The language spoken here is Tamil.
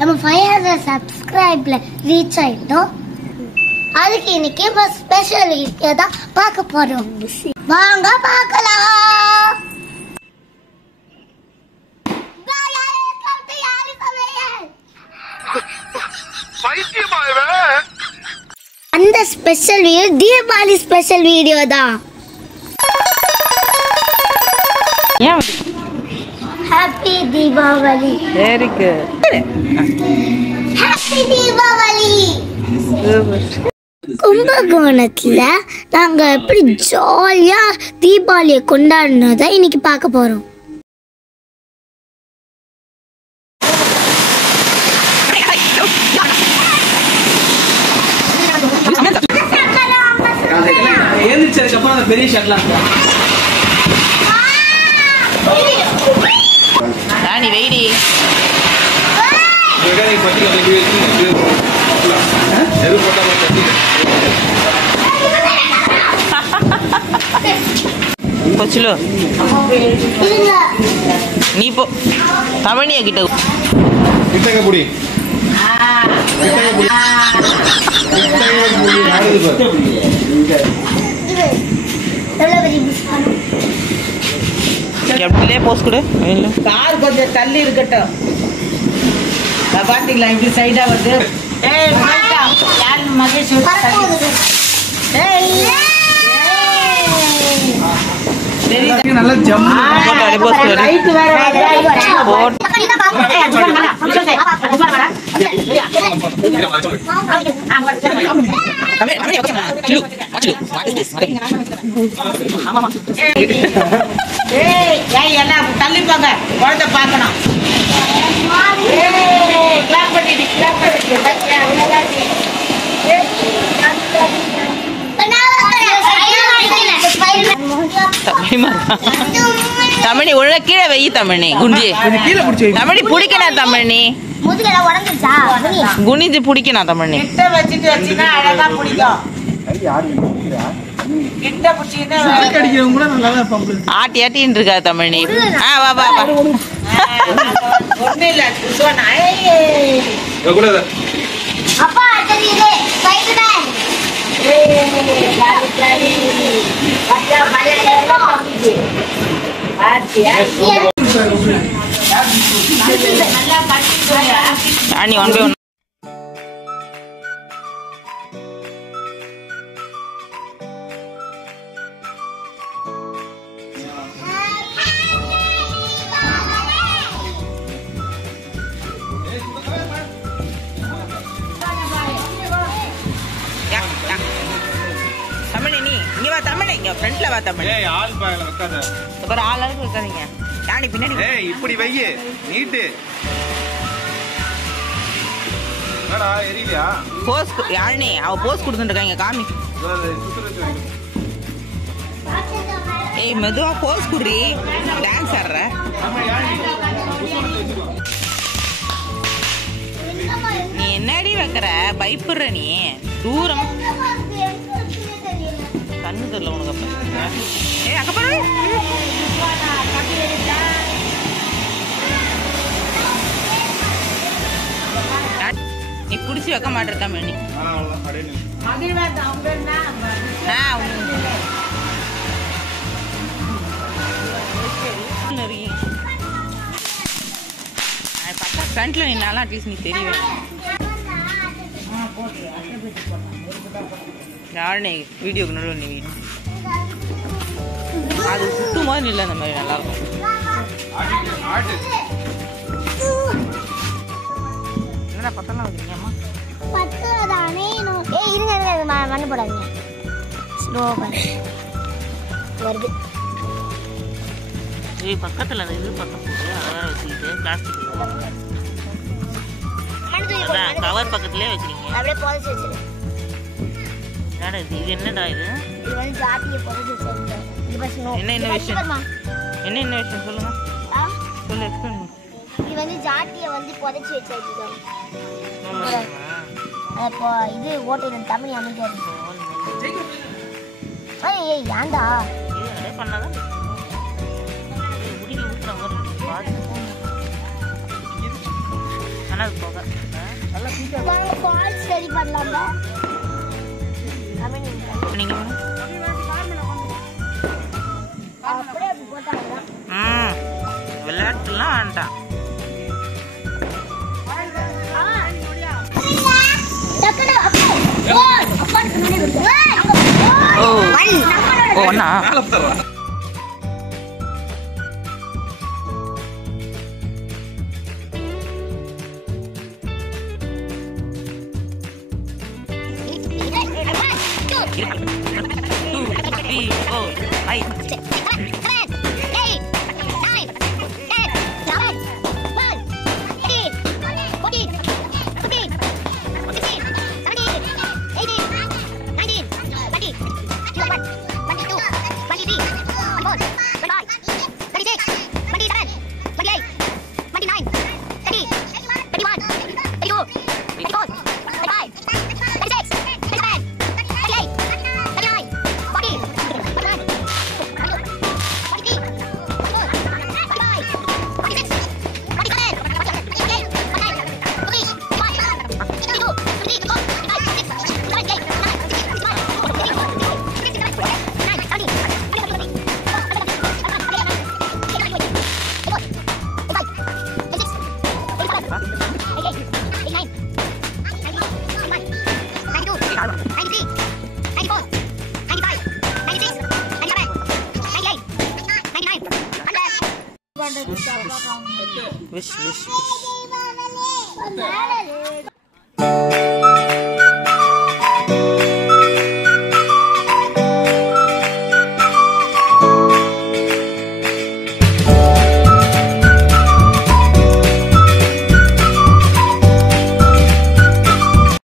நம்ம 500 சப்ஸ்கிரைப்ல ரீச் ஆயிட்டோம். அதுக்கு இன்னைக்கு ஸ்பெஷல் வீடியோ தான் பார்க்க போறோம். வாங்க பார்க்கலாம். அந்த special video Deepavali special video தான். Happy Deepavali. Very good. Happy Deepavali. கும்பகோணத்துல நாங்க எப்படி ஜாலியா தீபாவளியை கொண்டாடினதை இன்னைக்கு பார்க்க போறோம். பெரிய ஷர்ட்லாம் ராணி வெயிடி போச்சுலோ நீ போ தவணியா கிட்ட புடி எப்படிலே போஸ் கொடு. கார் கொஞ்சம் தள்ளி இருக்கட்டும். பாத்தீங்களா இப்படி சைடா வந்து மகேஷ் நல்லா ஜம்மா எல்லாம் தள்ளிப்பாங்க குழந்தை பார்க்கணும். தமிழி ஒழுங்கா கீழே வெயி. தமிழி குஞ்சி தமிழி பிடிக்கணும். தமிழி குனிஞ்சு பிடிக்கணும். தமிழி கிட்ட வச்சுட்டு வச்சுன்னா அழகா பிடிக்கும். கிட்ட பிடிச்சின்னா ஆட்டி ஆட்டின்னு இருக்கா தமிழி. வா வா வா. ஒண்ணு இல்ல ராணி ஒன் பை ஒன். தமிழ் நீ இங்க வா. தமிழ் இங்க ஃப்ரண்ட்ல வா. தமிழ் ஆள் பாயல வைக்காத. ஒரு ஆள் அளவுக்கு வைக்காதீங்க. ராணி பின்னாடி. இப்படி வையே நீட்டு. என்னடா எரியலையா? போஸ் யாழ்னி அவ போஸ் கொடுத்துட்டு இருக்காங்க. காமி. ஏய் மெதுவா போஸ் குடுறி. டான்ஸ் ஆடுற. நீ என்னடி வைக்கிற? பயப்படுற நீ. தூரம் கண்ணு தெரியல உனக்கு. அப்ப ஏய் அங்க பாரு. நீ புடிச்சு வைக்க மாட்டே தமிழ். நீ பக்கா ஃப்ரண்ட்ல நின்னாலும் அட்லீஸ்ட் நீ தெரியும். யாருனே வீடியோக்கு நல்ல நீ வீடு அது சுத்தும் போது இல்லை. அந்த மாதிரி நல்லா இருக்கும். என்னடா பத்தெல்லாம் வைக்கிறீங்க அம்மா? பத்ததானே. ஏய் இருங்க இருங்க மண்ணு போடாதீங்க. ஸ்லோ வருது. ஏய் பக்கத்தில் அந்த இது பக்கம் போட்டு அதை வேற வச்சுக்கிட்டு பிளாஸ்டிக் கவர் பக்கத்துலேயே வைக்கிறீங்க. அப்படியே புதைச்சி வச்சிரு. என்னடா இது? இது என்னடா இது? இது வந்து ஜாட்டியை புதைச்சி வச்சிருங்க. இது பசங்க என்ன இன்னோவேஷன்? என்ன இன்னோவேஷன் சொல்லுங்க. சொல்லு எக்ஸ்பிளைன் பண்ணு. இது வந்து ஜாட்டியை வந்து புதைச்சி வச்சிருக்கீங்க. அப்போ இது ஓட்டையில் தமிழ் அமைதியாக இருக்கு. ஏய் ஏய் ஏன்டா இது நிறைய பண்ணாதான் முடிவு ஊற்றுற மாதிரி பண்ணது போக ஃபால்ஸ் ரெடி பண்ணலாமா? நீங்க அப்படியே அப்படி போட்டாங்க. விளையாட்டுலாம் வேண்டாம். ஓ ஒண்ணா wish. மேல